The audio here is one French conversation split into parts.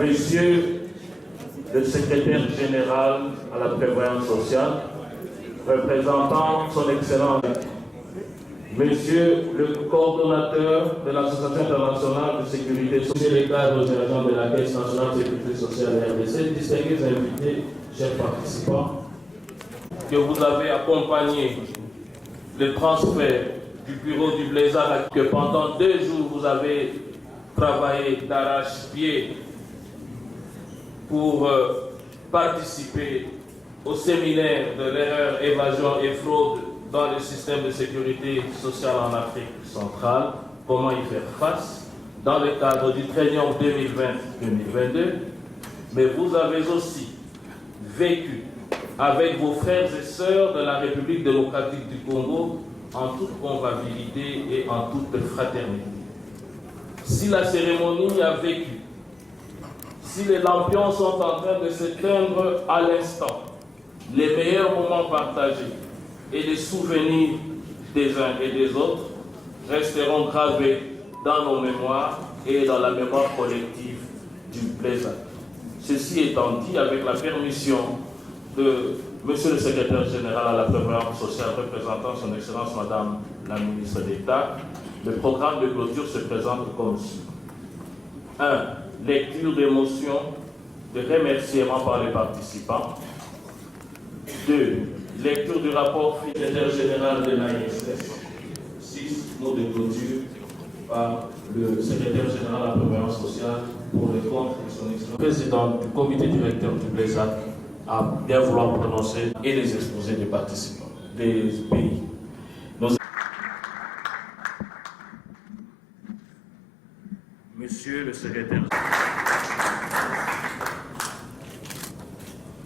Monsieur le secrétaire général à la prévoyance sociale, représentant son Excellence, Monsieur le coordonnateur de l'Association internationale de sécurité sociale, les cadres et agents de la Caisse nationale de sécurité sociale RDC, distingués invités, chers participants, que vous avez accompagné le transfert du bureau du Blaisard, que pendant 2 jours vous avez travaillé d'arrache-pied pour participer au séminaire de l'erreur, évasion et fraude dans le système de sécurité sociale en Afrique centrale, comment y faire face, dans le cadre du Triennum 2020-2022, mais vous avez aussi vécu avec vos frères et sœurs de la République démocratique du Congo en toute convivialité et en toute fraternité. Si la cérémonie a vécu, si les lampions sont en train de s'éteindre à l'instant, les meilleurs moments partagés et les souvenirs des uns et des autres resteront gravés dans nos mémoires et dans la mémoire collective du Blaisard. Ceci étant dit, avec la permission de Monsieur le secrétaire général à la prévoyance sociale représentant son Excellence Madame la ministre d'État, le programme de clôture se présente comme suit. 1. Lecture des motions de remerciement par les participants. 2. Lecture du rapport secrétaire général de l'AISS. 6. Mot de clôture par le secrétaire général à la prévoyance sociale pour le compte de son Excellence. Le président du comité directeur du Blaisard à bien vouloir prononcer et les exposés des participants des pays. Monsieur le secrétaire.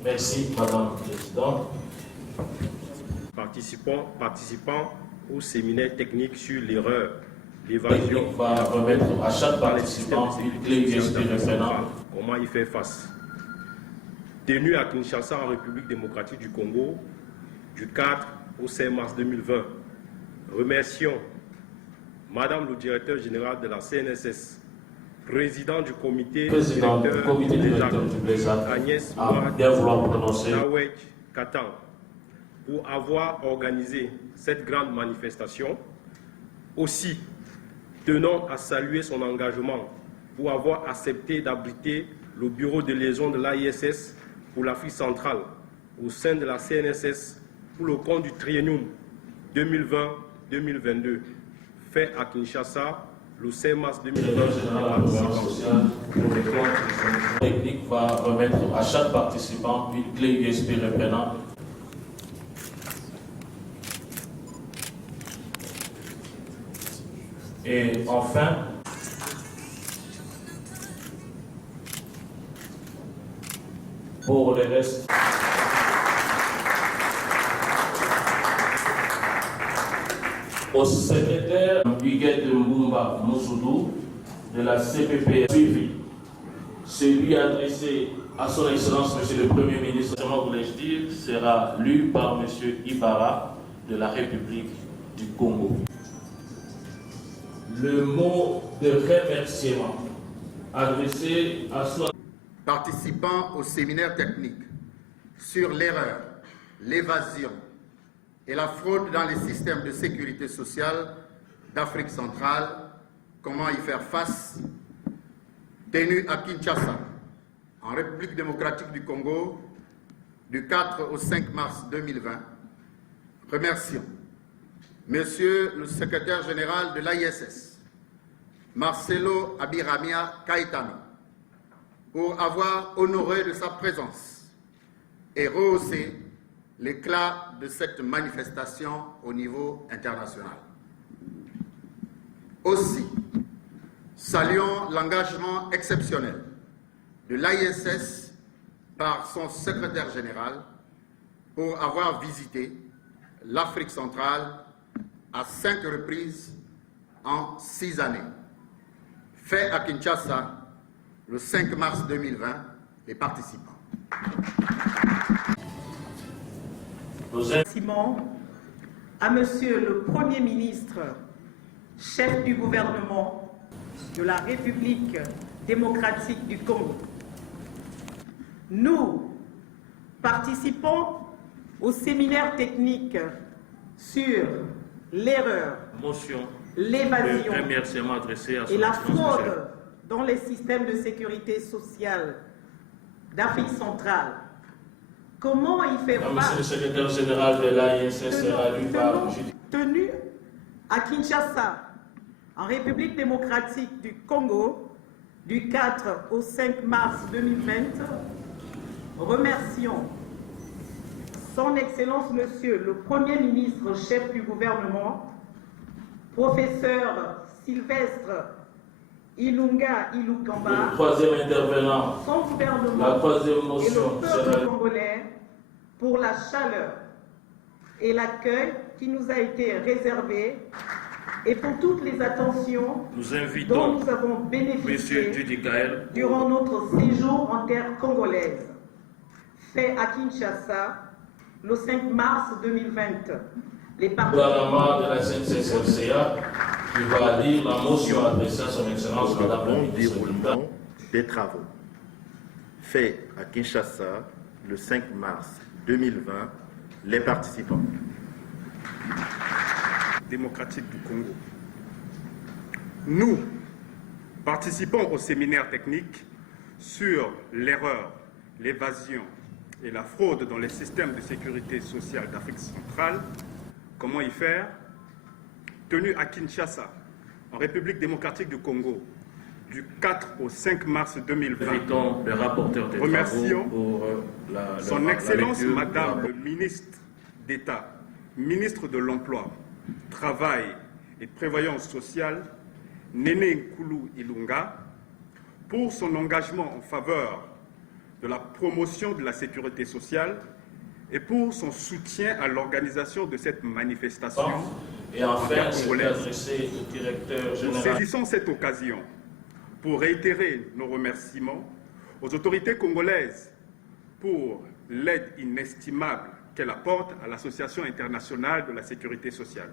Merci, Madame la Présidente. Participants au séminaire technique sur l'erreur, l'évasion. On va remettre à chaque participant une clé USB référente. Comment y faire face? Tenu à Kinshasa, en République démocratique du Congo, du 4 au 5 mars 2020. Remercions Madame le directeur général de la CNSS, président du comité directeur du Blaisard, Agnès Nawek Katan, pour avoir organisé cette grande manifestation. Aussi, tenons à saluer son engagement pour avoir accepté d'abriter le bureau de liaison de l'AISS pour l'Afrique centrale au sein de la CNSS pour le compte du Triennum 2020-2022, fait à Kinshasa le 5 mars 2020. La technique va remettre à chaque participant une clé USB reprenant. Et enfin, pour le reste, au secrétaire Huguette Mbumba Moussoudou de la CPP suivi, celui adressé à son Excellence Monsieur le Premier ministre, comment voulais-je dire, sera lu par Monsieur Ibara de la République du Congo. Le mot de remerciement adressé à son participant au séminaire technique sur l'erreur, l'évasion et la fraude dans les systèmes de sécurité sociale d'Afrique centrale, comment y faire face, tenu à Kinshasa, en République démocratique du Congo, du 4 au 5 mars 2020. Remercions Monsieur le secrétaire général de l'AISS, Marcelo Abiramia Kaitami, pour avoir honoré de sa présence et rehaussé l'éclat de cette manifestation au niveau international. Aussi, saluons l'engagement exceptionnel de l'AISS par son secrétaire général pour avoir visité l'Afrique centrale à 5 reprises en 6 années. Fait à Kinshasa le 5 mars 2020, les participants. à Monsieur le Premier ministre, chef du gouvernement de la République démocratique du Congo. Nous participons au séminaire technique sur l'erreur, Motion l'évasion de remerciement adressé à son et la Excellence fraude Michel. dans les systèmes de sécurité sociale d'Afrique centrale. Comment y faire Monsieur le face secrétaire général de l'AINC sera lu par tenu à Kinshasa, en République démocratique du Congo, du 4 au 5 mars 2020, remercions Son Excellence Monsieur le Premier ministre, chef du gouvernement, professeur Sylvestre Ilunga Ilukamba, le troisième intervenant. son gouvernement La troisième et motion le sera peuple congolais pour la chaleur et l'accueil qui nous a été réservé et pour toutes les attentions Nous dont invitons nous avons M. bénéficié Dudi Gaël durant notre séjour en terre congolaise, fait à Kinshasa le 5 mars 2020. Les gouvernement de la CNCSLCA qui va lire la motion adressée à son Excellence pour le Madame la bon ministre d'État. déroulement des travaux. Fait à Kinshasa le 5 mars 2020, les participants. Démocratique du Congo. Nous participons au séminaire technique sur l'erreur, l'évasion et la fraude dans les systèmes de sécurité sociale d'Afrique centrale. Comment y faire? Tenu à Kinshasa, en République démocratique du Congo, du 4 au 5 mars 2020. Invitons le rapporteur des Remercions travaux pour Son Excellence lecture Madame du le ministre d'État, ministre de l'Emploi, Travail et Prévoyance sociale, Néné Nkoulou Ilunga, pour son engagement en faveur de la promotion de la sécurité sociale et pour son soutien à l'organisation de cette manifestation. Et enfin, c'est congolaise. adressé au directeur Nous général. saisissons cette occasion pour réitérer nos remerciements aux autorités congolaises pour l'aide inestimable qu'elle apporte à l'Association internationale de la sécurité sociale.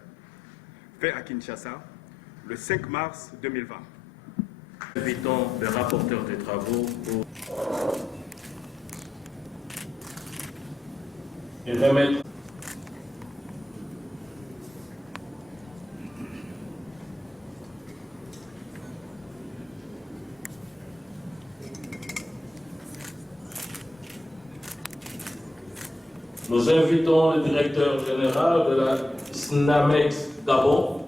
Fait à Kinshasa, le 5 mars 2020. Invitons le rapporteur des travaux pour remettre. Nous invitons le directeur général de la SNAMEX Gabon.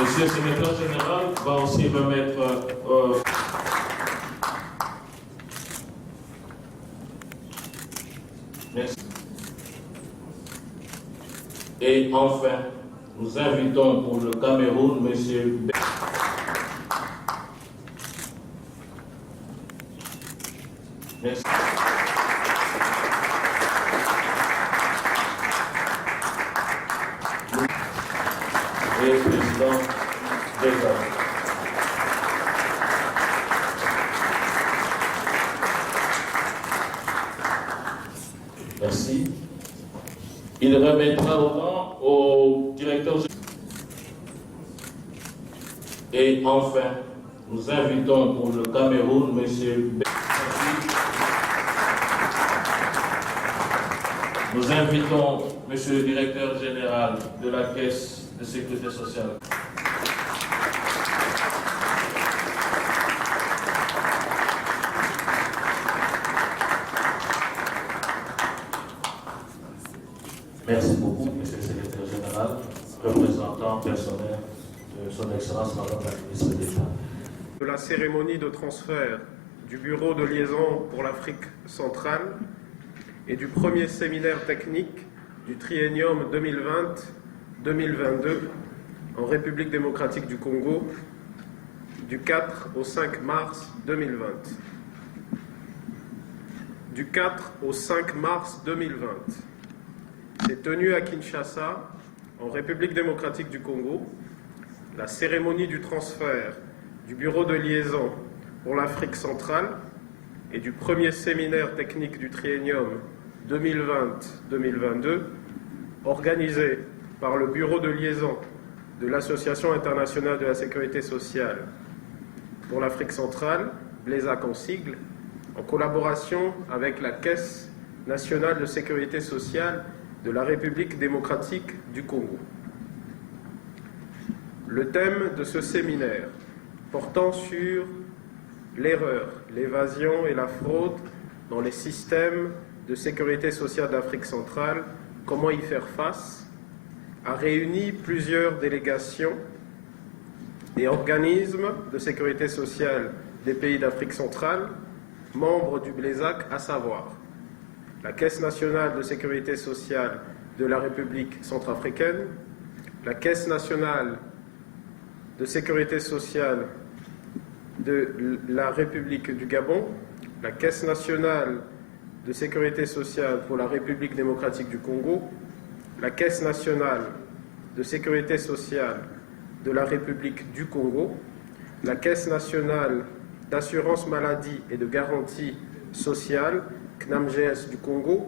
Monsieur le secrétaire général va aussi remettre merci. Et enfin, nous invitons pour le Cameroun Monsieur merci. Et président Bézard. Merci. Il remettra au rang au directeur. Et enfin, nous invitons pour le Cameroun M. Nous invitons M. le directeur général de la Caisse de sécurité sociale. Merci beaucoup, M. le secrétaire général, représentant personnel de Son Excellence Madame la ministre d'État. De la cérémonie de transfert du Bureau de liaison pour l'Afrique centrale et du premier séminaire technique du triennium 2020-2022 en République démocratique du Congo du 4 au 5 mars 2020. Du 4 au 5 mars 2020. C'est tenu à Kinshasa, en République démocratique du Congo, la cérémonie du transfert du Bureau de liaison pour l'Afrique centrale et du premier séminaire technique du triennium 2020-2022, organisé par le Bureau de liaison de l'Association internationale de la sécurité sociale pour l'Afrique centrale, BLESAC en sigle, en collaboration avec la Caisse nationale de sécurité sociale de la République démocratique du Congo. Le thème de ce séminaire portant sur l'erreur, l'évasion et la fraude dans les systèmes de sécurité sociale d'Afrique centrale, comment y faire face, a réuni plusieurs délégations et organismes de sécurité sociale des pays d'Afrique centrale, membres du BLESAC, à savoir la Caisse nationale de sécurité sociale de la République centrafricaine, la Caisse nationale de sécurité sociale de la République du Gabon, la Caisse nationale de sécurité sociale pour la République démocratique du Congo, la Caisse nationale de sécurité sociale de la République du Congo, la Caisse nationale d'assurance maladie et de garantie sociale, CNAMGS du Congo,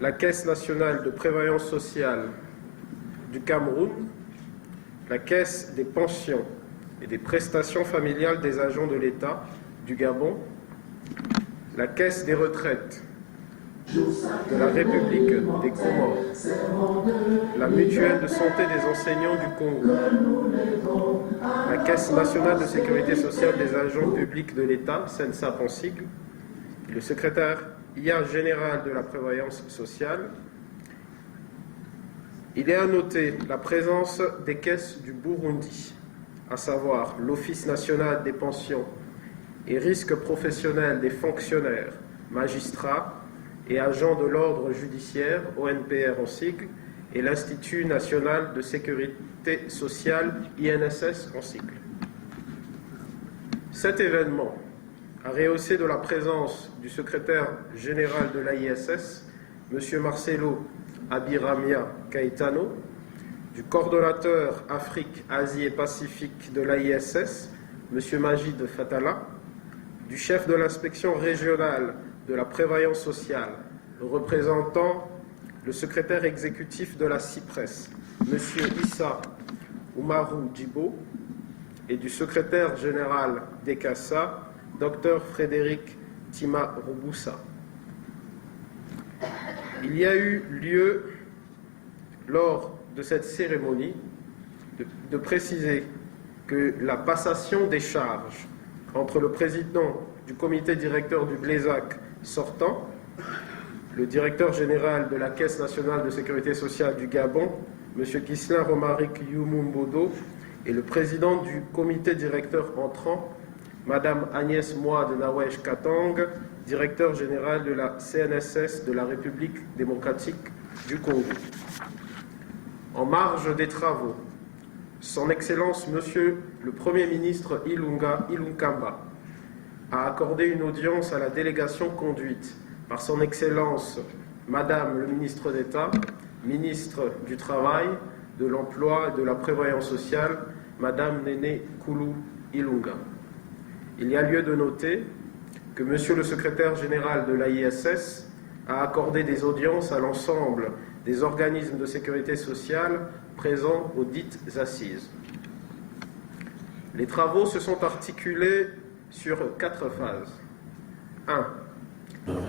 la Caisse nationale de prévoyance sociale du Cameroun, la Caisse des pensions et des prestations familiales des agents de l'État du Gabon, la Caisse des retraites de la République des Comores, la Mutuelle de santé des enseignants du Congo, la Caisse nationale de sécurité sociale des agents publics de l'État, CENSAP en sigle, le secrétariat général de la prévoyance sociale. Il est à noter la présence des caisses du Burundi, à savoir l'Office national des pensions et risques professionnels des fonctionnaires, magistrats et agents de l'ordre judiciaire, ONPR en sigle, et l'Institut national de sécurité sociale, INSS en sigle. Cet événement a rehaussé de la présence du secrétaire général de l'AISS, M. Marcelo Abiramia Caetano, du coordonnateur Afrique, Asie et Pacifique de l'AISS, M. Majid Fatala, du chef de l'inspection régionale de la prévoyance sociale, représentant le secrétaire exécutif de la CIPRES, M. Issa Oumarou Djibo, et du secrétaire général d'ECASA, Dr Frédéric Tima Rouboussa. Il y a eu lieu, lors de cette cérémonie, de préciser que la passation des charges entre le président du comité directeur du BLESAC sortant, le directeur général de la Caisse nationale de sécurité sociale du Gabon, M. Ghislain Romaric Youmumbodo, et le président du comité directeur entrant, Mme Agnès Moa de Nawesh Katang, directeur général de la CNSS de la République démocratique du Congo. En marge des travaux, Son Excellence Monsieur le Premier ministre Ilunkamba a accordé une audience à la délégation conduite par Son Excellence Madame le ministre d'État, ministre du Travail, de l'Emploi et de la Prévoyance sociale, Madame Néné Koulou Ilunga. Il y a lieu de noter que Monsieur le secrétaire général de l'AISS a accordé des audiences à l'ensemble des organismes de sécurité sociale présents aux dites assises. Les travaux se sont articulés sur 4 phases. 1.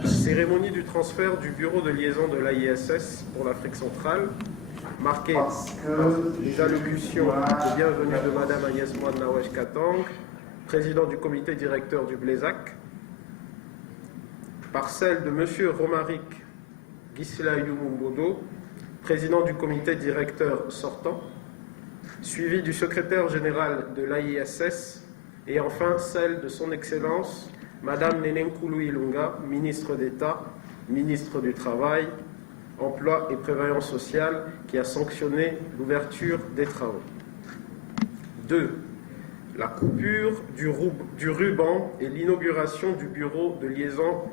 Cérémonie du transfert du bureau de liaison de l'AISS pour l'Afrique centrale, marquée par les allocutions de bienvenue de Mme Agnès Moa de Nawesh Katang, président du comité directeur du BLESAC, par celle de M. Romaric Ghislain Youmumbodo, président du comité directeur sortant, suivi du secrétaire général de l'AISS, et enfin celle de son Excellence Madame Néné Koulou Ilunga, ministre d'État, ministre du Travail, Emploi et Prévoyance sociale, qui a sanctionné l'ouverture des travaux. 2. La coupure du ruban et l'inauguration du bureau de liaison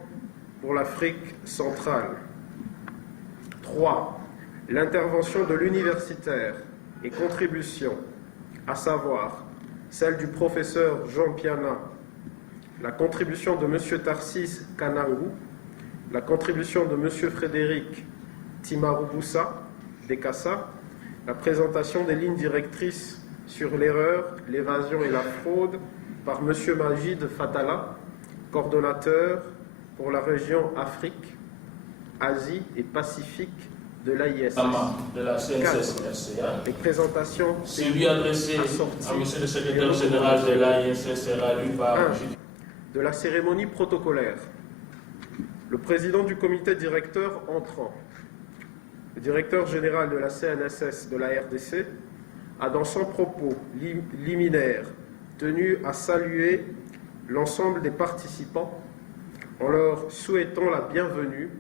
pour l'Afrique centrale. 3. L'intervention de l'universitaire et contribution, à savoir celle du professeur Jean Piana, la contribution de M. Tarsis Kanangou, la contribution de M. Frédéric Timaruboussa Dekassa, la présentation des lignes directrices sur l'erreur, l'évasion et la fraude par M. Majid Fatala, coordonnateur pour la région Afrique, Asie et Pacifique de l'AISS. De la CNSS-RCA. Les présentations. Celui adressé à M. le secrétaire général de l'AISS sera lu par... De la cérémonie protocolaire. Le président du comité directeur entrant, le directeur général de la CNSS de la RDC, a dans son propos liminaire tenu à saluer l'ensemble des participants en leur souhaitant la bienvenue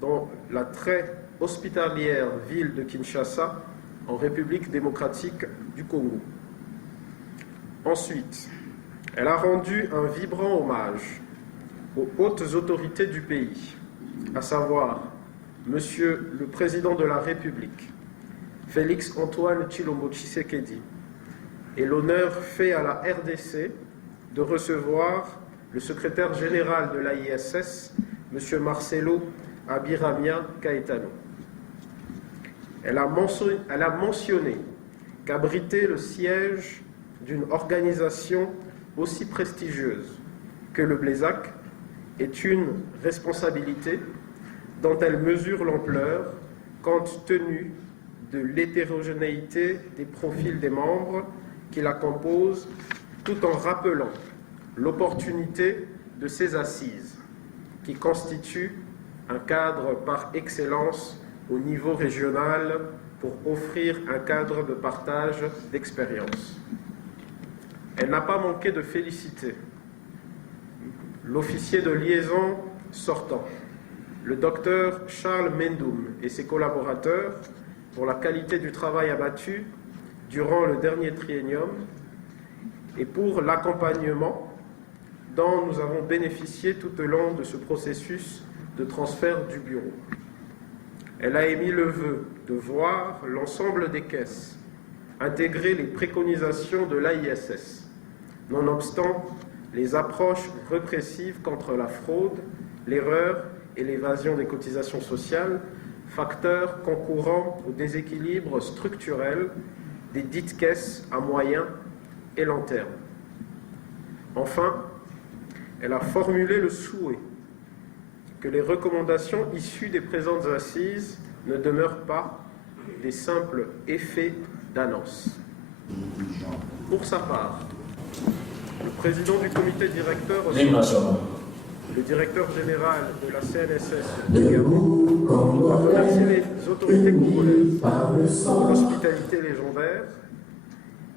dans la très hospitalière ville de Kinshasa, en République démocratique du Congo. Ensuite, elle a rendu un vibrant hommage aux hautes autorités du pays, à savoir Monsieur le Président de la République, Félix-Antoine Tshilombo Tshisekedi, et l'honneur fait à la RDC de recevoir le secrétaire général de l'AISS, M. Marcelo Abiramia Caetano. Elle a mentionné qu'abriter le siège d'une organisation aussi prestigieuse que le Blezak est une responsabilité dont elle mesure l'ampleur compte tenu de l'hétérogénéité des profils des membres qui la composent, tout en rappelant l'opportunité de ces assises qui constituent un cadre par excellence au niveau régional pour offrir un cadre de partage d'expérience. Elle n'a pas manqué de féliciter l'officier de liaison sortant, le docteur Charles Mendoum et ses collaborateurs pour la qualité du travail abattu durant le dernier triennium et pour l'accompagnement dont nous avons bénéficié tout au long de ce processus de transfert du bureau. Elle a émis le vœu de voir l'ensemble des caisses intégrer les préconisations de l'AISS, nonobstant les approches répressives contre la fraude, l'erreur et l'évasion des cotisations sociales, facteurs concourant au déséquilibre structurel des dites caisses à moyen et long terme. Enfin, elle a formulé le souhait que les recommandations issues des présentes assises ne demeurent pas des simples effets d'annonce. Pour sa part, le président du comité directeur, le directeur général de la CNSS de Gabon, a remercié les autorités congolaises pour l'hospitalité légendaire.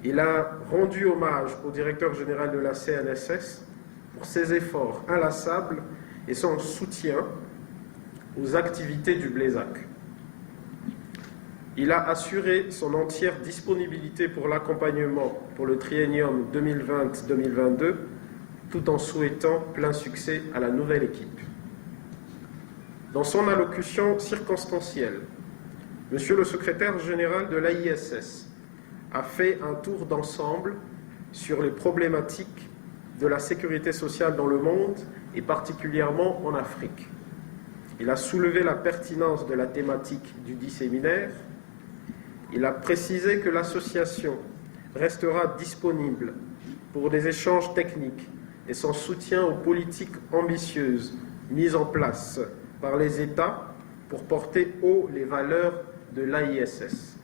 Il a rendu hommage au directeur général de la CNSS pour ses efforts inlassables et son soutien aux activités du Blezak. Il a assuré son entière disponibilité pour l'accompagnement pour le triennium 2020-2022, tout en souhaitant plein succès à la nouvelle équipe. Dans son allocution circonstancielle, Monsieur le secrétaire général de l'AISS a fait un tour d'ensemble sur les problématiques de la sécurité sociale dans le monde et particulièrement en Afrique. Il a soulevé la pertinence de la thématique du dit séminaire. Il a précisé que l'association restera disponible pour des échanges techniques et son soutien aux politiques ambitieuses mises en place par les États pour porter haut les valeurs de l'AISS.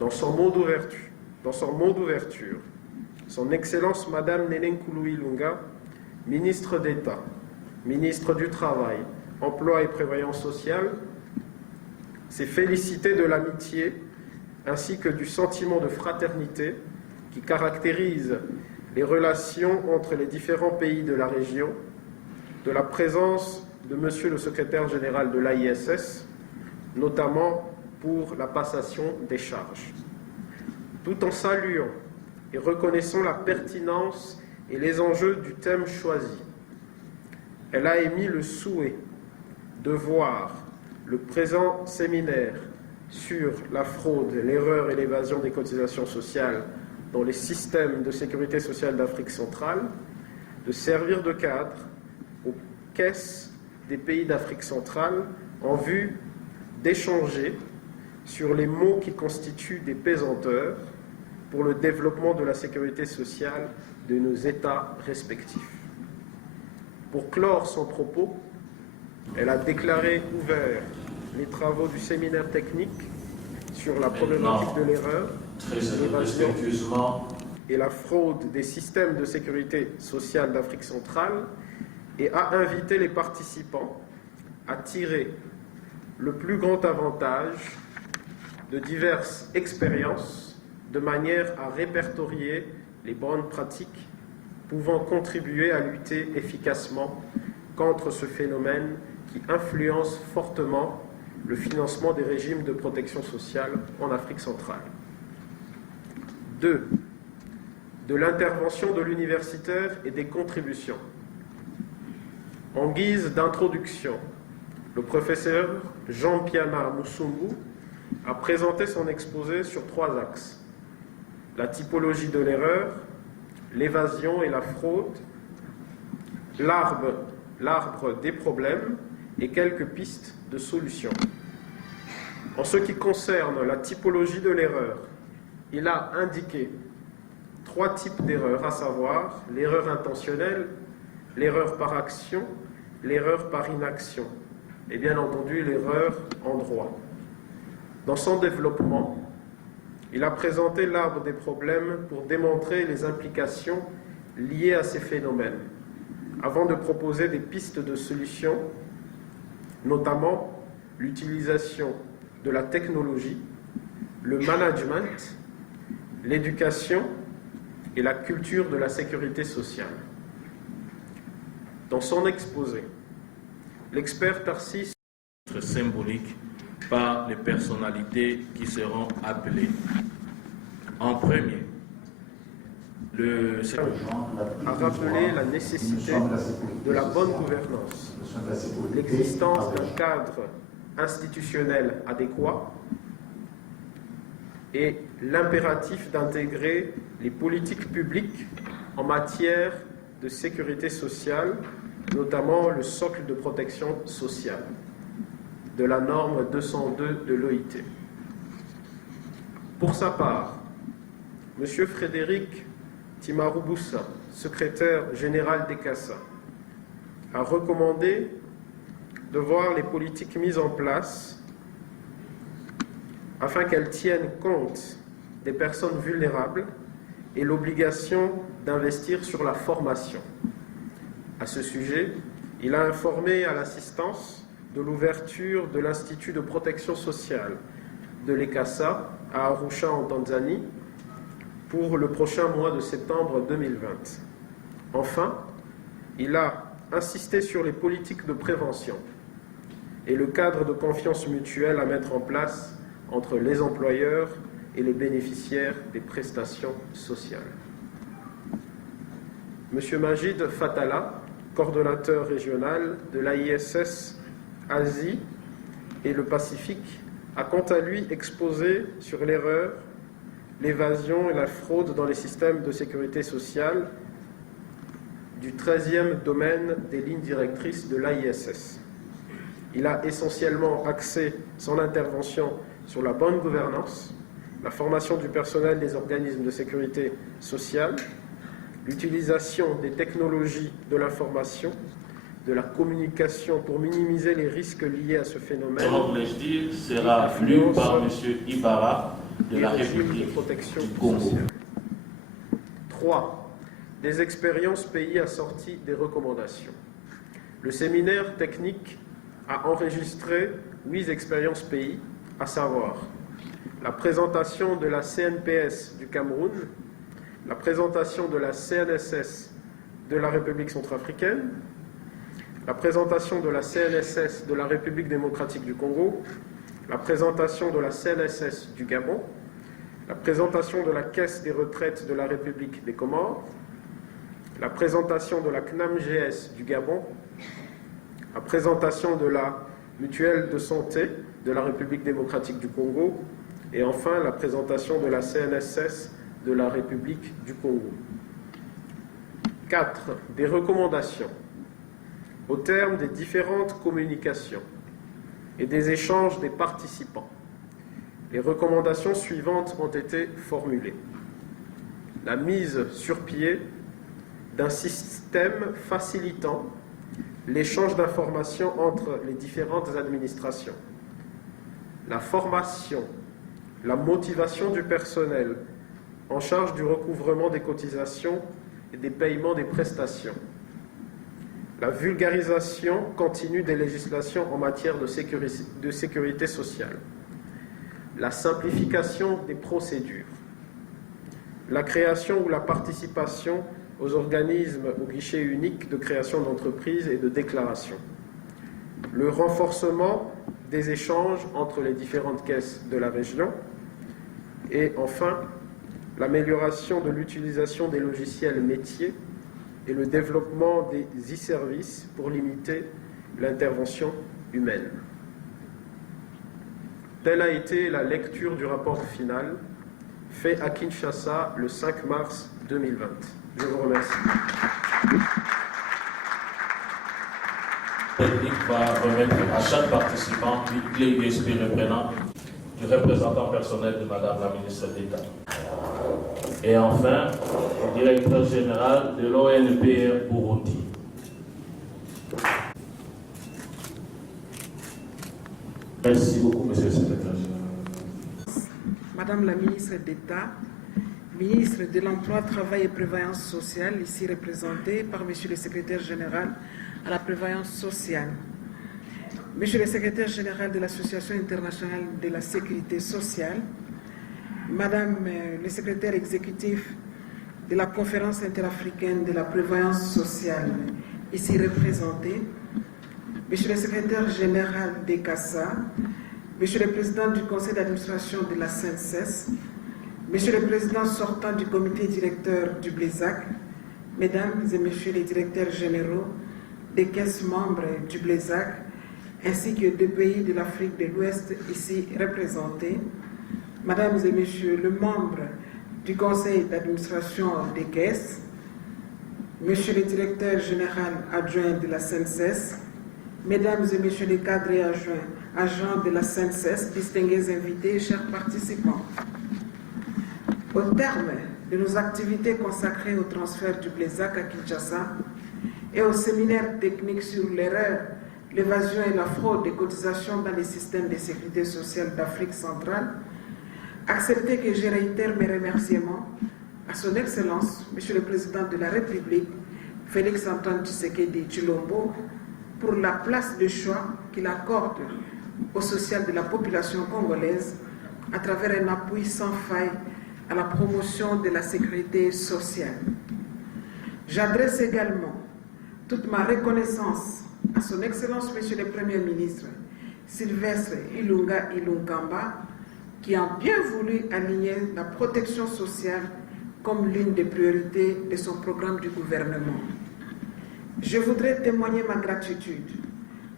Dans son mot d'ouverture, son Excellence Madame Nenenkulu Ilunga, ministre d'État, ministre du Travail, Emploi et Prévoyance sociale, s'est félicitée de l'amitié ainsi que du sentiment de fraternité qui caractérise les relations entre les différents pays de la région, de la présence de Monsieur le secrétaire général de l'AISS, notamment pour la passation des charges. Tout en saluant et reconnaissant la pertinence et les enjeux du thème choisi, elle a émis le souhait de voir le présent séminaire sur la fraude, l'erreur et l'évasion des cotisations sociales dans les systèmes de sécurité sociale d'Afrique centrale, de servir de cadre aux caisses des pays d'Afrique centrale en vue d'échanger sur les maux qui constituent des pesanteurs pour le développement de la sécurité sociale de nos États respectifs. Pour clore son propos, elle a déclaré ouvert les travaux du séminaire technique sur la problématique de l'erreur, l'évasion et la fraude des systèmes de sécurité sociale d'Afrique centrale et a invité les participants à tirer le plus grand avantage de diverses expériences de manière à répertorier les bonnes pratiques pouvant contribuer à lutter efficacement contre ce phénomène qui influence fortement le financement des régimes de protection sociale en Afrique centrale. 2. De l'intervention de l'universitaire et des contributions. En guise d'introduction, le professeur Jean-Piana Moussumbu a présenté son exposé sur 3 axes: la typologie de l'erreur, l'évasion et la fraude, l'arbre des problèmes et quelques pistes de solutions. En ce qui concerne la typologie de l'erreur, il a indiqué 3 types d'erreurs, à savoir l'erreur intentionnelle, l'erreur par action, l'erreur par inaction et bien entendu l'erreur en droit. Dans son développement, il a présenté l'arbre des problèmes pour démontrer les implications liées à ces phénomènes, avant de proposer des pistes de solutions, notamment l'utilisation de la technologie, le management, l'éducation et la culture de la sécurité sociale. Dans son exposé, l'expert Tarsis symbolique par les personnalités qui seront appelées. En premier, le a rappelé la nécessité de la bonne gouvernance, l'existence d'un cadre institutionnel adéquat et l'impératif d'intégrer les politiques publiques en matière de sécurité sociale, notamment le socle de protection sociale de la norme 202 de l'OIT. Pour sa part, M. Frédéric Timaruboussa, secrétaire général d'ECASA, a recommandé de voir les politiques mises en place afin qu'elles tiennent compte des personnes vulnérables et l'obligation d'investir sur la formation. À ce sujet, il a informé à l'assistance de l'ouverture de l'Institut de protection sociale de l'ECASA à Arusha en Tanzanie pour le prochain mois de septembre 2020. Enfin, il a insisté sur les politiques de prévention et le cadre de confiance mutuelle à mettre en place entre les employeurs et les bénéficiaires des prestations sociales. M. Majid Fatala, coordonnateur régional de l'AISS Asie et le Pacifique, a quant à lui exposé sur l'erreur, l'évasion et la fraude dans les systèmes de sécurité sociale du 13e domaine des lignes directrices de l'AISS. Il a essentiellement axé son intervention sur la bonne gouvernance, la formation du personnel des organismes de sécurité sociale, l'utilisation des technologies de l'information, de la communication pour minimiser les risques liés à ce phénomène. Sera lu par M. Ibarra de la République du Congo. 3. Des expériences pays assorties des recommandations. Le séminaire technique a enregistré 8 expériences pays, à savoir la présentation de la CNPS du Cameroun, la présentation de la CNSS de la République centrafricaine, la présentation de la CNSS de la République démocratique du Congo, la présentation de la CNSS du Gabon, la présentation de la Caisse des retraites de la République des Comores, la présentation de la CNAMGS du Gabon, la présentation de la Mutuelle de santé de la République démocratique du Congo et enfin la présentation de la CNSS de la République du Congo. 4. Des recommandations. Au terme des différentes communications et des échanges des participants, les recommandations suivantes ont été formulées. La mise sur pied d'un système facilitant l'échange d'informations entre les différentes administrations. La formation, la motivation du personnel en charge du recouvrement des cotisations et des paiements des prestations. La vulgarisation continue des législations en matière de sécurité sociale. La simplification des procédures. La création ou la participation aux organismes au guichet unique de création d'entreprises et de déclaration. Le renforcement des échanges entre les différentes caisses de la région. Et enfin, l'amélioration de l'utilisation des logiciels métiers et le développement des e-services pour limiter l'intervention humaine. Telle a été la lecture du rapport final fait à Kinshasa le 5 mars 2020. Je vous remercie. La technique va remettre à chaque participant une clé USB reprenant du représentant personnel de Madame la ministre d'État. Et enfin, le directeur général de l'ONPR Burundi. Merci beaucoup, Monsieur le Secrétaire général. Madame la ministre d'État, ministre de l'Emploi, Travail et Prévoyance sociale, ici représentée par Monsieur le Secrétaire général à la Prévoyance sociale. Monsieur le Secrétaire général de l'Association internationale de la sécurité sociale, Madame le Secrétaire exécutif de la Conférence interafricaine de la prévoyance sociale, ici représenté, Monsieur le Secrétaire général des CASA, Monsieur le Président du Conseil d'administration de la SNCES, Monsieur le Président sortant du comité directeur du BLESAC, Mesdames et Messieurs les directeurs généraux des caisses membres du BLESAC, ainsi que des pays de l'Afrique de l'Ouest ici représentés, Mesdames et Messieurs les membres du Conseil d'administration des caisses, Monsieur le directeur général adjoint de la SNCES, Mesdames et Messieurs les cadres et agents de la SNCES, distingués invités et chers participants. Au terme de nos activités consacrées au transfert du BLESAC à Kinshasa et au séminaire technique sur l'erreur, l'évasion et la fraude des cotisations dans les systèmes de sécurité sociale d'Afrique centrale, acceptez que je réitère mes remerciements à son Excellence, Monsieur le Président de la République, Félix Antoine Tshisekedi Tshilombo, pour la place de choix qu'il accorde au social de la population congolaise à travers un appui sans faille à la promotion de la sécurité sociale. J'adresse également toute ma reconnaissance à son Excellence Monsieur le Premier ministre Sylvestre Ilunga Ilunkamba, qui a bien voulu aligner la protection sociale comme l'une des priorités de son programme du gouvernement. Je voudrais témoigner ma gratitude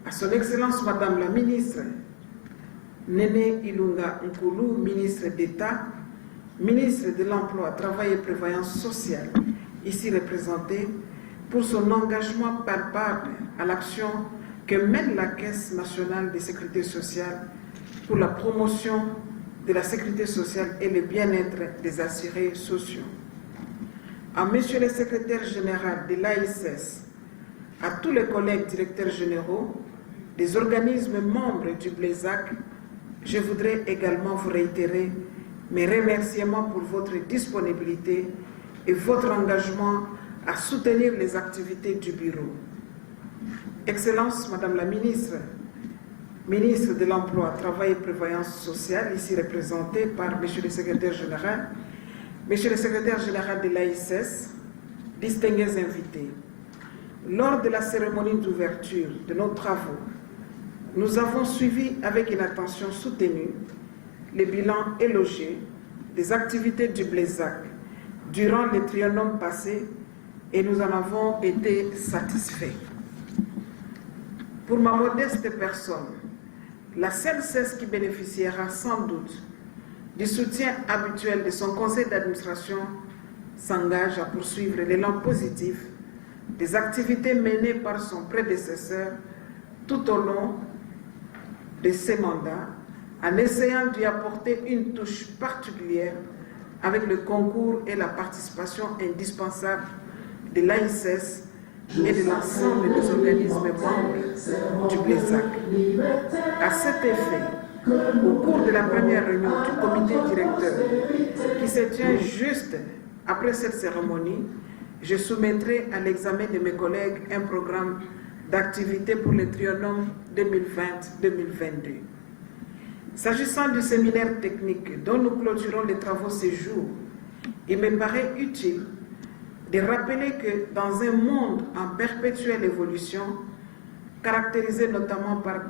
à son Excellence Madame la ministre Néné Ilunga Nkulu, ministre d'État, ministre de l'Emploi, Travail et Prévoyance sociale, ici représentée, pour son engagement palpable à l'action que mène la Caisse nationale de sécurité sociale pour la promotion de la sécurité sociale et le bien-être des assurés sociaux. À Monsieur le Secrétaire général de l'AISS, à tous les collègues directeurs généraux des organismes membres du BLESAC, je voudrais également vous réitérer mes remerciements pour votre disponibilité et votre engagement à soutenir les activités du Bureau. Excellence, Madame la Ministre, Ministre de l'Emploi, Travail et Prévoyance sociale, ici représentée par Monsieur le Secrétaire général, Monsieur le Secrétaire général de l'AISS, distingués invités. Lors de la cérémonie d'ouverture de nos travaux, nous avons suivi avec une attention soutenue les bilans élogieux des activités du BLESAC durant les triennums passés et nous en avons été satisfaits. Pour ma modeste personne, la seule cesse qui bénéficiera sans doute du soutien habituel de son conseil d'administration, s'engage à poursuivre l'élan positif des activités menées par son prédécesseur tout au long de ses mandats, en essayant d'y apporter une touche particulière avec le concours et la participation indispensable de l'AICES et de l'ensemble des organismes membres du BLESAC. À cet effet, au cours de la première réunion du comité directeur, qui se tient juste après cette cérémonie, je soumettrai à l'examen de mes collègues un programme d'activité pour le triennum 2020-2022. S'agissant du séminaire technique dont nous clôturons les travaux ce jour, il me paraît utile de rappeler que dans un monde en perpétuelle évolution, caractérisé notamment par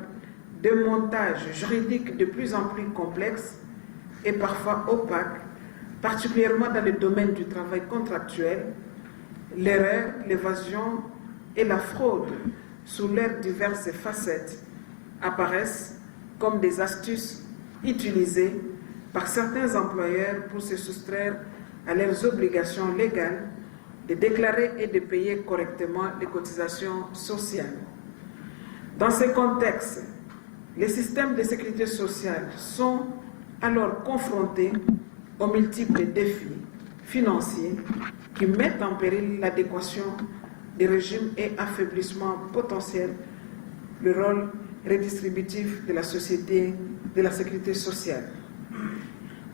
des montages juridiques de plus en plus complexes et parfois opaques, particulièrement dans le domaine du travail contractuel, l'erreur, l'évasion et la fraude, sous leurs diverses facettes, apparaissent comme des astuces utilisées par certains employeurs pour se soustraire à leurs obligations légales de déclarer et de payer correctement les cotisations sociales. Dans ce contexte, les systèmes de sécurité sociale sont alors confrontés aux multiples défis financiers qui mettent en péril l'adéquation des régimes et affaiblissement potentiel le rôle redistributif de la société de la sécurité sociale.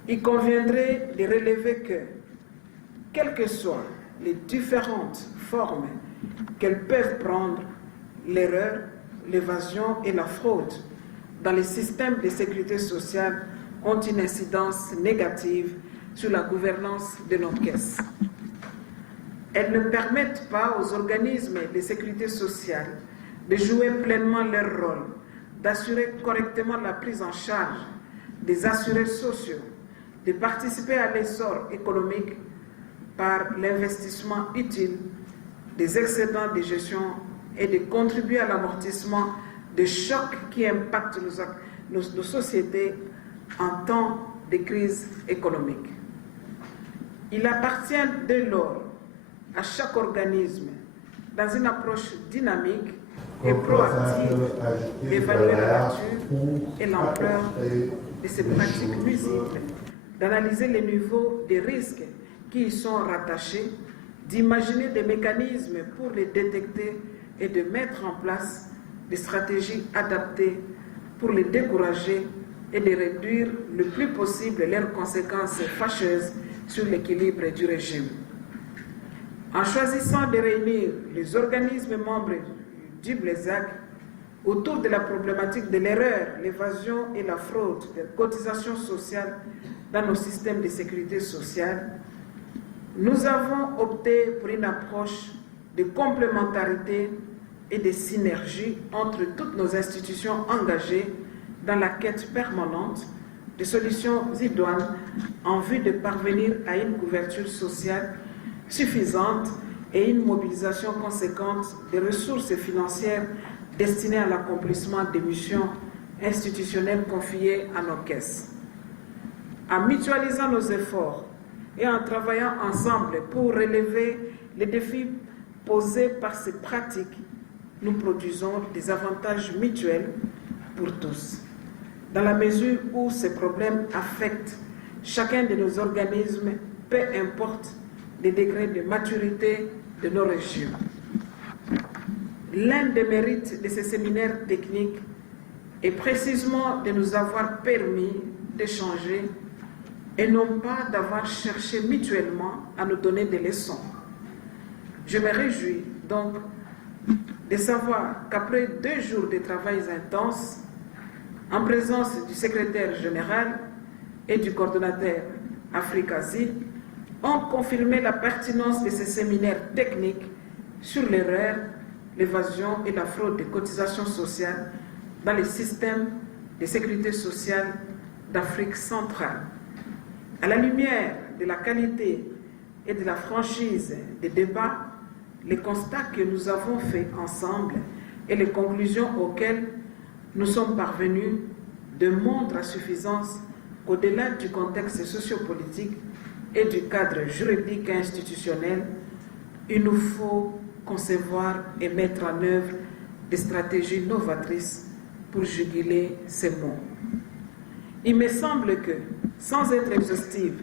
Il conviendrait de relever que, quelles que soient les différentes formes qu'elles peuvent prendre, l'erreur, l'évasion et la fraude dans les systèmes de sécurité sociale ont une incidence négative sur la gouvernance de nos caisses. Elles ne permettent pas aux organismes de sécurité sociale de jouer pleinement leur rôle, d'assurer correctement la prise en charge des assurés sociaux, de participer à l'essor économique par l'investissement utile des excédents de gestion et de contribuer à l'amortissement des chocs qui impactent nos sociétés en temps de crise économique. Il appartient dès lors à chaque organisme, dans une approche dynamique et proactive, d'évaluer la nature et l'ampleur de ces pratiques nuisibles, d'analyser les niveaux des risques qui y sont rattachés, d'imaginer des mécanismes pour les détecter et de mettre en place des stratégies adaptées pour les décourager et de réduire le plus possible leurs conséquences fâcheuses sur l'équilibre du régime. En choisissant de réunir les organismes membres du BLESAC autour de la problématique de l'erreur, l'évasion et la fraude des cotisations sociales dans nos systèmes de sécurité sociale, nous avons opté pour une approche de complémentarité et de synergie entre toutes nos institutions engagées dans la quête permanente de solutions idoines en vue de parvenir à une couverture sociale suffisante et une mobilisation conséquente des ressources financières destinées à l'accomplissement des missions institutionnelles confiées à nos caisses. En mutualisant nos efforts et en travaillant ensemble pour relever les défis posés par ces pratiques, nous produisons des avantages mutuels pour tous. Dans la mesure où ces problèmes affectent chacun de nos organismes, peu importe les degrés de maturité de nos régimes. L'un des mérites de ces séminaires techniques est précisément de nous avoir permis d'échanger et non pas d'avoir cherché mutuellement à nous donner des leçons. Je me réjouis donc de savoir qu'après 2 jours de travail intenses, en présence du secrétaire général et du coordonnateur Afrique-Asie, ont confirmé la pertinence de ces séminaires techniques sur l'erreur, l'évasion et la fraude des cotisations sociales dans les systèmes de sécurité sociale d'Afrique centrale. À la lumière de la qualité et de la franchise des débats, les constats que nous avons faits ensemble et les conclusions auxquelles nous sommes parvenus démontrent à suffisance qu'au-delà du contexte sociopolitique et du cadre juridique et institutionnel, il nous faut concevoir et mettre en œuvre des stratégies novatrices pour juguler ces maux. Il me semble que, sans être exhaustive,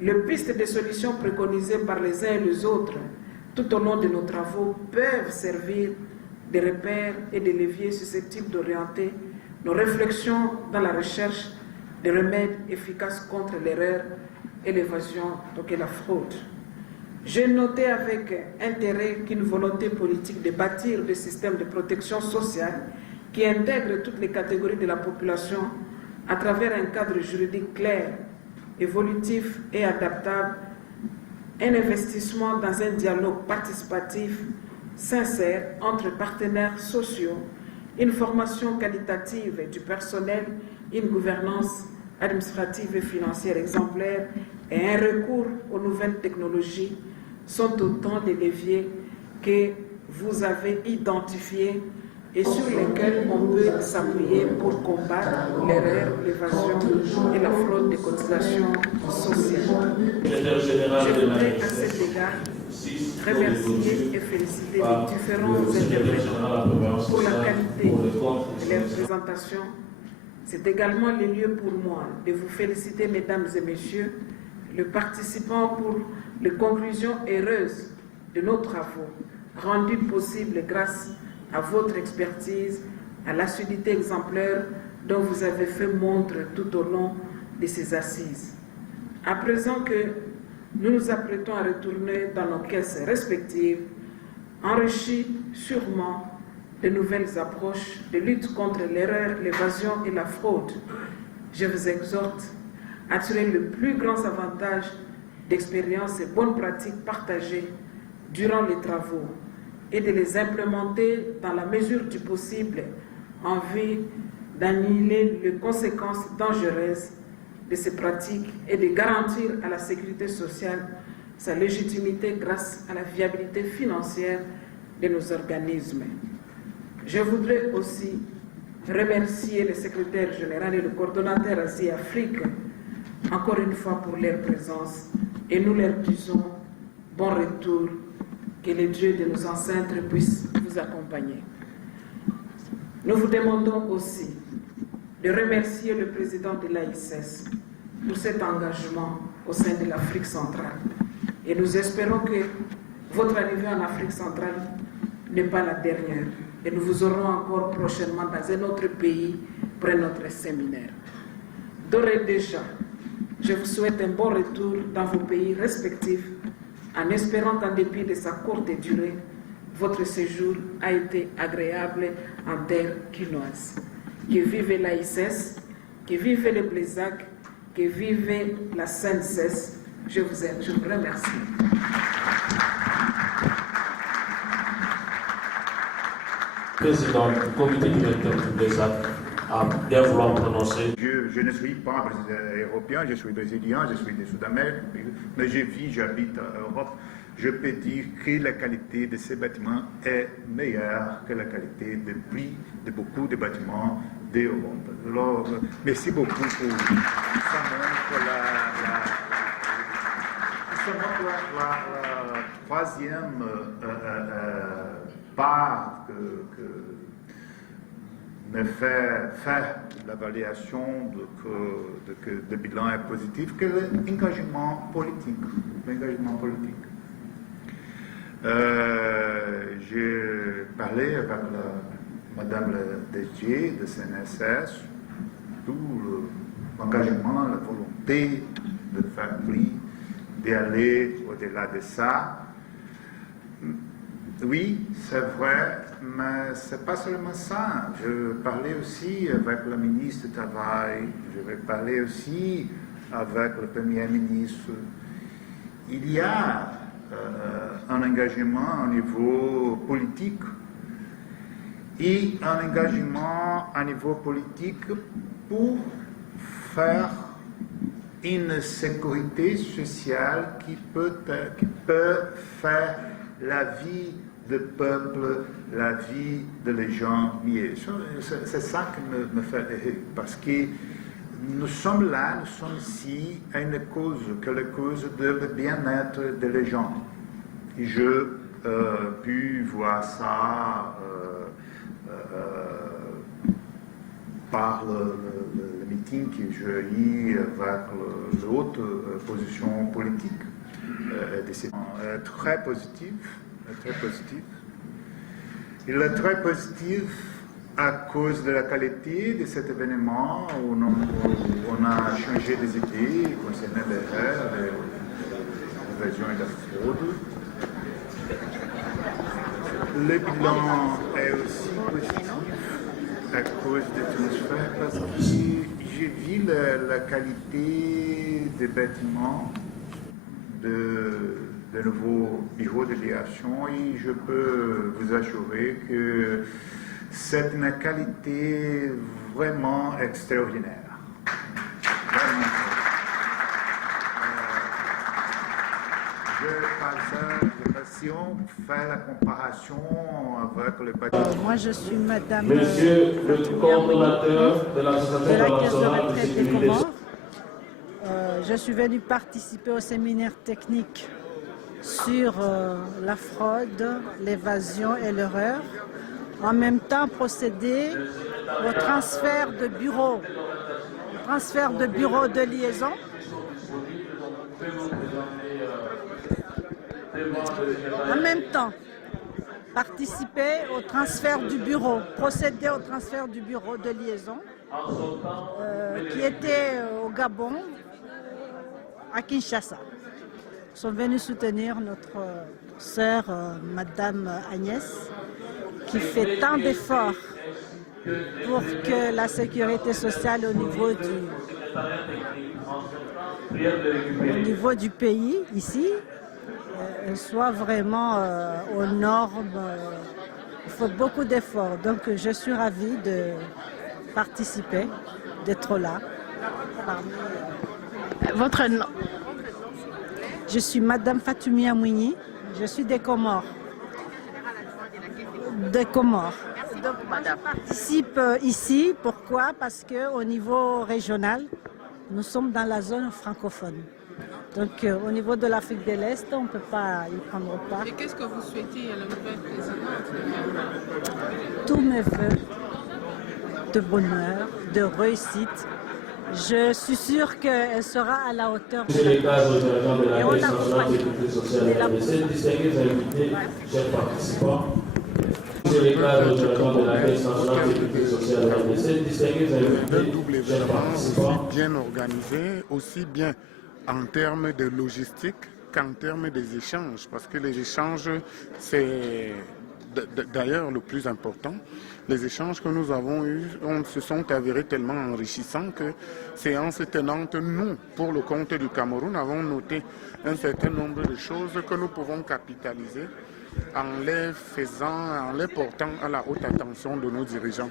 les pistes de solutions préconisées par les uns et les autres tout au long de nos travaux peuvent servir de repères et de leviers susceptibles d'orienter nos réflexions dans la recherche de remèdes efficaces contre l'erreur et l'évasion, donc et la fraude. J'ai noté avec intérêt qu'une volonté politique de bâtir des systèmes de protection sociale qui intègrent toutes les catégories de la population à travers un cadre juridique clair, évolutif et adaptable, un investissement dans un dialogue participatif sincère entre partenaires sociaux, une formation qualitative du personnel, une gouvernance administrative et financière exemplaire et un recours aux nouvelles technologies sont autant de leviers que vous avez identifiés et sur lesquels on peut s'appuyer pour combattre l'erreur, l'évasion et la fraude des cotisations sociales. Je voudrais à cet égard remercier et féliciter les différents intervenants pour la qualité de leur présentation. C'est également le lieu pour moi de vous féliciter, mesdames et messieurs, les participants, pour les conclusions heureuses de nos travaux, rendues possibles grâce à votre expertise, à l'assiduité exemplaire dont vous avez fait montre tout au long de ces assises. À présent que nous nous apprêtons à retourner dans nos caisses respectives, enrichis sûrement de nouvelles approches de lutte contre l'erreur, l'évasion et la fraude, je vous exhorte à tirer le plus grand avantage d'expériences et bonnes pratiques partagées durant les travaux et de les implémenter dans la mesure du possible en vue d'annihiler les conséquences dangereuses de ces pratiques et de garantir à la sécurité sociale sa légitimité grâce à la viabilité financière de nos organismes. Je voudrais aussi remercier le secrétaire général et le coordonnateur Asie-Afrique encore une fois pour leur présence et nous leur disons bon retour, que le Dieu de nos ancêtres puisse vous accompagner. Nous vous demandons aussi de remercier le président de l'AICES pour cet engagement au sein de l'Afrique centrale. Et nous espérons que votre arrivée en Afrique centrale n'est pas la dernière. Et nous vous aurons encore prochainement dans un autre pays pour un autre séminaire. D'ores et déjà, je vous souhaite un bon retour dans vos pays respectifs, en espérant qu'en dépit de sa courte durée, votre séjour a été agréable en terre quinoise. Que vive l'AICES, que vive le Blaisac, que vive la SNCES. Je vous aime, je vous remercie. Président du comité directeur du Blaisac, à bien vouloir prononcer. Je ne suis pas européen, je suis brésilien, je suis de Sud-Amérique, mais j'habite en Europe. Je peux dire que la qualité de ces bâtiments est meilleure que la qualité de prix de beaucoup de bâtiments d'Europe. Alors, merci beaucoup pour ça. Montre la troisième part que me fait faire l'évaluation de bilan est positif, que l'engagement politique. L'engagement politique. J'ai parlé avec Madame la DG de CNSS, tout l'engagement, la volonté de faire prix, d'aller au-delà de ça. Oui, c'est vrai, mais ce n'est pas seulement ça. Je parlais aussi avec le ministre du Travail, je vais parler aussi avec le Premier ministre. Il y a un engagement au niveau politique et un engagement à niveau politique pour faire une sécurité sociale qui peut faire la vie du peuple, la vie des gens mieux. C'est ça qui me fait rire, parce que nous sommes là, nous sommes ici à une cause, que la cause de le bien-être des gens. Et je pu voir ça par le meeting que j'ai eu avec l'autre position politique. Très positif, très positif. Il est très positif à cause de la qualité de cet événement où on a changé des idées concernant l'erreur, l'évasion et la fraude. Le bilan est aussi positif à cause des transferts parce que j'ai vu la qualité des bâtiments de nouveaux bureaux de direction et je peux vous assurer que c'est une qualité vraiment extraordinaire. Vraiment. Je parle de passion, faire la comparaison avec le bâtiment. Moi, je suis Madame Monsieur le coordonnateur de l'Association de la Caisse de internationale de retraite des sécurité Comores. Je suis venue participer au séminaire technique sur la fraude, l'évasion et l'erreur. En même temps, procéder au transfert de bureaux, de liaison. En même temps, participer au transfert du bureau, procéder au transfert du bureau de liaison qui était au Gabon, à Kinshasa. Nous sommes venus soutenir notre sœur, Madame Agnès, qui fait tant d'efforts pour que la sécurité sociale au niveau du pays, ici, soit vraiment aux normes. Il faut beaucoup d'efforts. Donc je suis ravie de participer, d'être là. Votre nom? Je suis Madame Fatoumi Amouini, je suis des Comores. Des Comores. Merci beaucoup, madame. Je participe ici, pourquoi? Parce qu'au niveau régional, nous sommes dans la zone francophone. Donc au niveau de l'Afrique de l'Est, on ne peut pas y prendre part. Et qu'est-ce que vous souhaitez à la nouvelle présidente? Tous mes voeux de bonheur, de réussite. Je suis sûre qu'elle sera à la hauteur de Monsieur les cadres dirigeants de la Et on Caisse a nationale de sécurité sociale de la RDC, distingués invités, chers participants. Monsieur les cadres dirigeants de la Caisse nationale de sécurité sociale de la RDC, distingués invités, chers participants. Bien organisé, aussi bien en termes de logistique qu'en termes des échanges, parce que les échanges, c'est d'ailleurs le plus important. Les échanges que nous avons eus se sont avérés tellement enrichissants que, séance tenante, nous, pour le compte du Cameroun, avons noté un certain nombre de choses que nous pouvons capitaliser en les portant à la haute attention de nos dirigeants.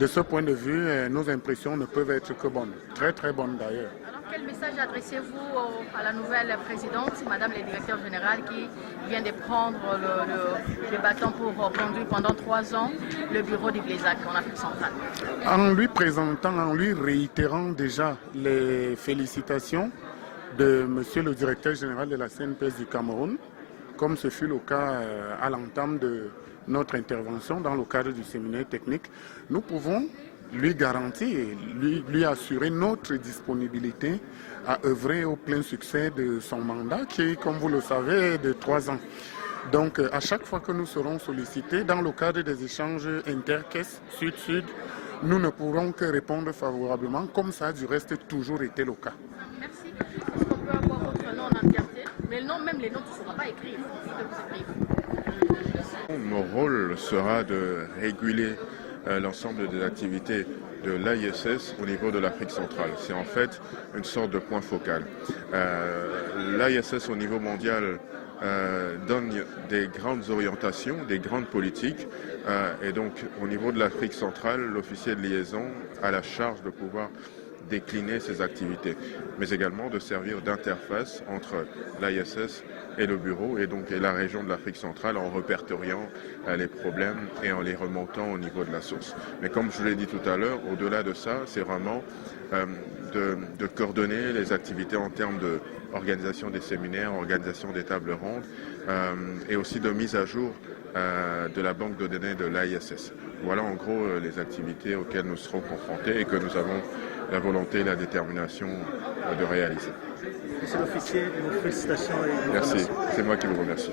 De ce point de vue, nos impressions ne peuvent être que bonnes, très très bonnes d'ailleurs. Quel message adressez-vous à la nouvelle présidente, Madame la directrice générale, qui vient de prendre le bâton pour conduire pendant 3 ans le bureau du Blaisac en Afrique centrale? En lui présentant, en lui réitérant déjà les félicitations de Monsieur le directeur général de la CNPS du Cameroun, comme ce fut le cas à l'entame de notre intervention dans le cadre du séminaire technique, nous pouvons lui garantir, lui assurer notre disponibilité à œuvrer au plein succès de son mandat qui, comme vous le savez, est de 3 ans. Donc, à chaque fois que nous serons sollicités dans le cadre des échanges intercaisses Sud-Sud, nous ne pourrons que répondre favorablement, comme ça a du reste toujours été le cas. Merci. Est-ce qu'on peut avoir votre nom en entièreté? Mais le nom, même les noms, ne seront pas écrits. Mon rôle sera de réguler l'ensemble des activités de l'AISS au niveau de l'Afrique centrale. C'est en fait une sorte de point focal. L'AISS au niveau mondial donne des grandes orientations, des grandes politiques, et donc au niveau de l'Afrique centrale, l'officier de liaison a la charge de pouvoir décliner ses activités, mais également de servir d'interface entre l'AISS et le bureau et la région de l'Afrique centrale en répertoriant les problèmes et en les remontant au niveau de la source. Mais comme je l'ai dit tout à l'heure, au-delà de ça, c'est vraiment de coordonner les activités en termes d'organisation des séminaires, organisation des tables rondes et aussi de mise à jour de la banque de données de l'AISS. Voilà en gros les activités auxquelles nous serons confrontés et que nous avons la volonté et la détermination de réaliser. Monsieur l'officier, nos félicitations et nos Merci, remercie. c'est moi qui vous remercie.